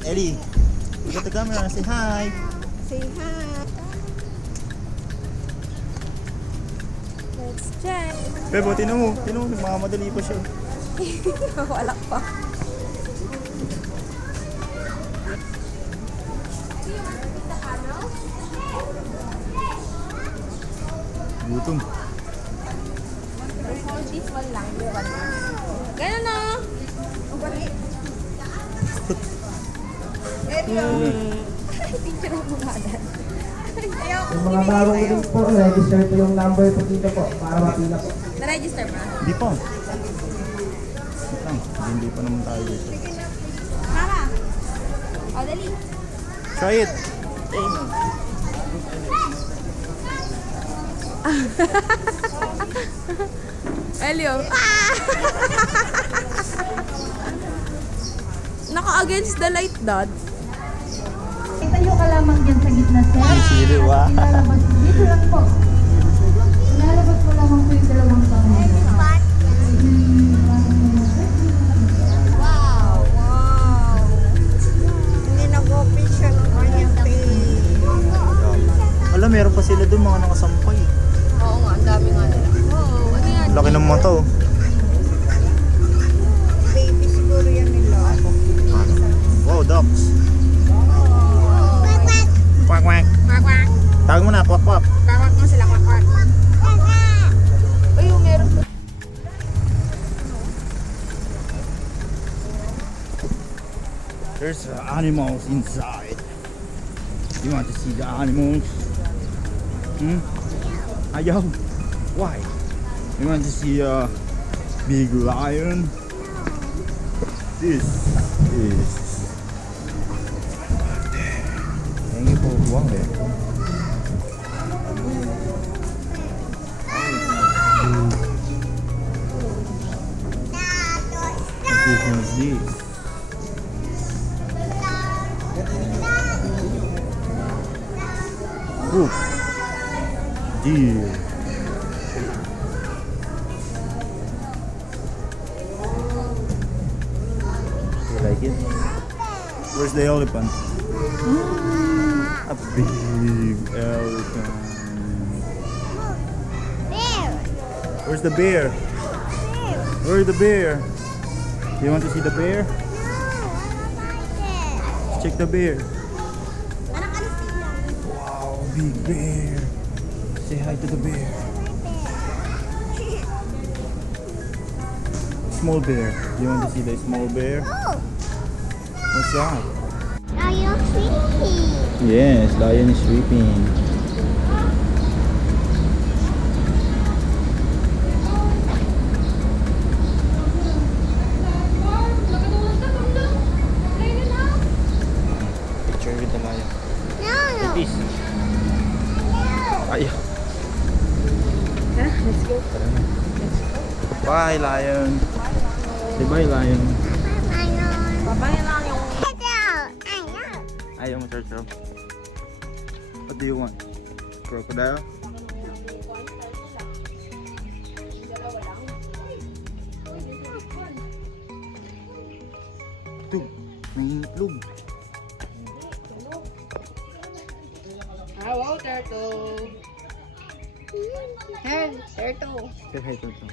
Ellie, look at the camera. Say hi. Say hi. Let's check. Bebo, tinan mo. Nagmamadali pa siya. Wala pa. Gutom. This one lang. Ganun na. Picture mo nga dad. Yung mga bagong link po, register po yung number po dito po para mapila po. Na-register mo? Hindi pa. Wait lang. Hindi pa naman tayo dito. Mama. O, dali. Try it. Elio. Naka-against the light, dad. Tayo ka lamang dyan sa gitna, sir. May siliw ah. Ilalabas dito lang po. Ilalabas mo lamang po yung dalawang kamay. Wow. Hindi nag-official ng kanyang Alam, meron pa sila doon mga nakasampay. Oo nga, ang dami nga nila. Oo, ano yan? Laki ng mata oh. Baby siguro yan nila. Wow, ducks. Quack quack. Kwak, kwak. Tawag mo na, quack quack. Kwak mo sila, kwak, kwak. Uy, yung meron pa. There's animals inside. You want to see the animals? Ayaw. Why? You want to see a big lion? This is. Thank you for watching. What is this? Oof. Deer. You like it? Where's the elephant? A big elephant. Where's the bear? Where's the bear? You want to see the bear? Check the bear. Wow, big bear. Say hi to the bear. Small bear. You want to see the small bear? What's that? Yes, lion is sleeping. Picture with the lion. It is. Ayaw. Let's go. Bye, lion. Say bye, lion. Babay lang yung... Ayaw mo, turtle. What do you want? Crocodile? Ito, may itlog. Hello, turtle. Hey, turtle. Say hi, turtle.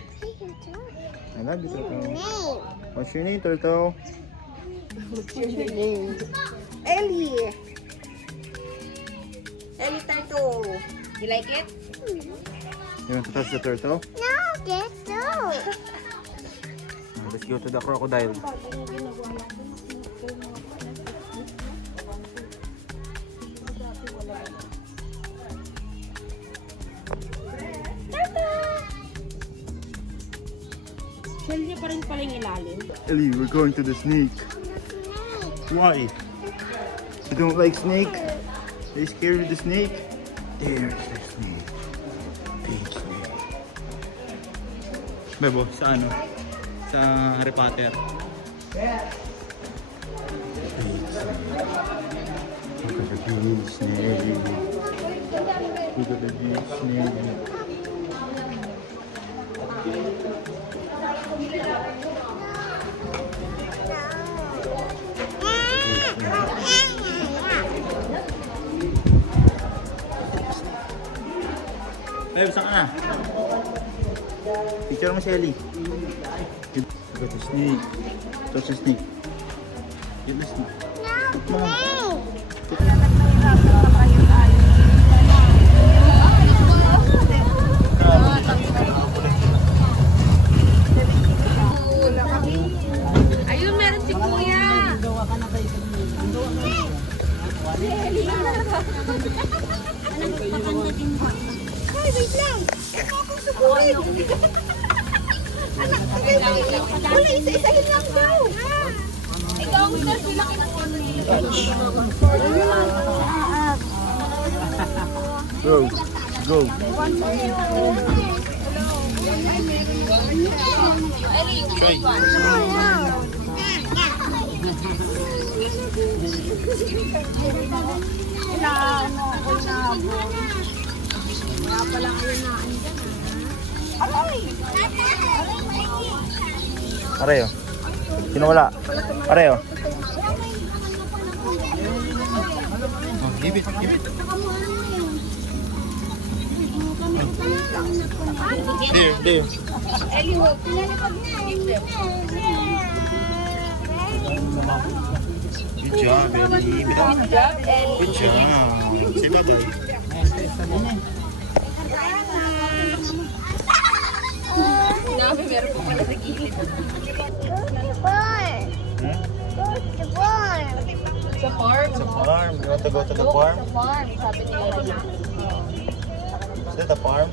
I love you, turtle. What's your name, turtle? What's your name? Ellie. Ellie turtle. You like it? You want to touch the turtle? Let's go. Let's go to the crocodile. Shell niya pa rin pala yung ilalim. Ellie, we're going to the snake. Why? You don't like snake? Are you scared of the snake? There's the snake. Big snake. Bebo, sa ano? Sa Harry Potter. Big snake. Look at the big snake. Look at the big snake. Babe, saan ka na? Picture mo si Ellie. Look at the snake. Touch the snake. Get the snake. No. Ayun, meron si Kuya. Ay, wait lang. Ito akong subuhin. Anak, wala, isa-isahin lang daw. Ikaw ang gusto sila kinakunin. Go. Go. Try. Pareho. Sino wala? Pareho. Oh, give it. There. Good job, Ellie. Good job. Say bagay. Sinabi, meron pa pala sa gilid. Sa farm. It's a farm. You want to go to the farm? Sa farm, sabi nila. Is that a farm?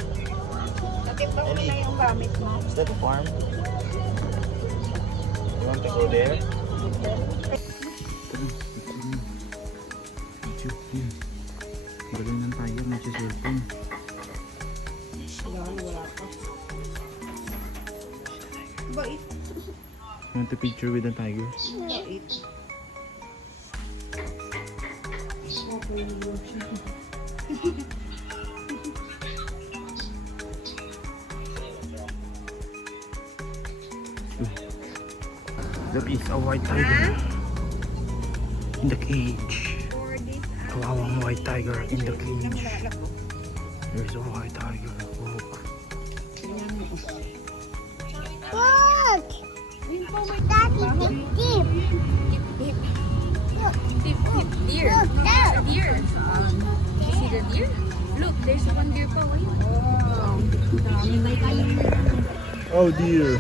Nakita ko na yung gamit mo. Is that a farm? You want to go there? Magaling ng tiger, nagsiselfon. Bait. You want to picture with the tiger? There is a white tiger in the cage. Kawawang white tiger in the cage. There's a white tiger. Look. Look! Daddy, deep. Deer. Look, there. Deer. You see the deer? Look, there's one deer pa. Oh dear.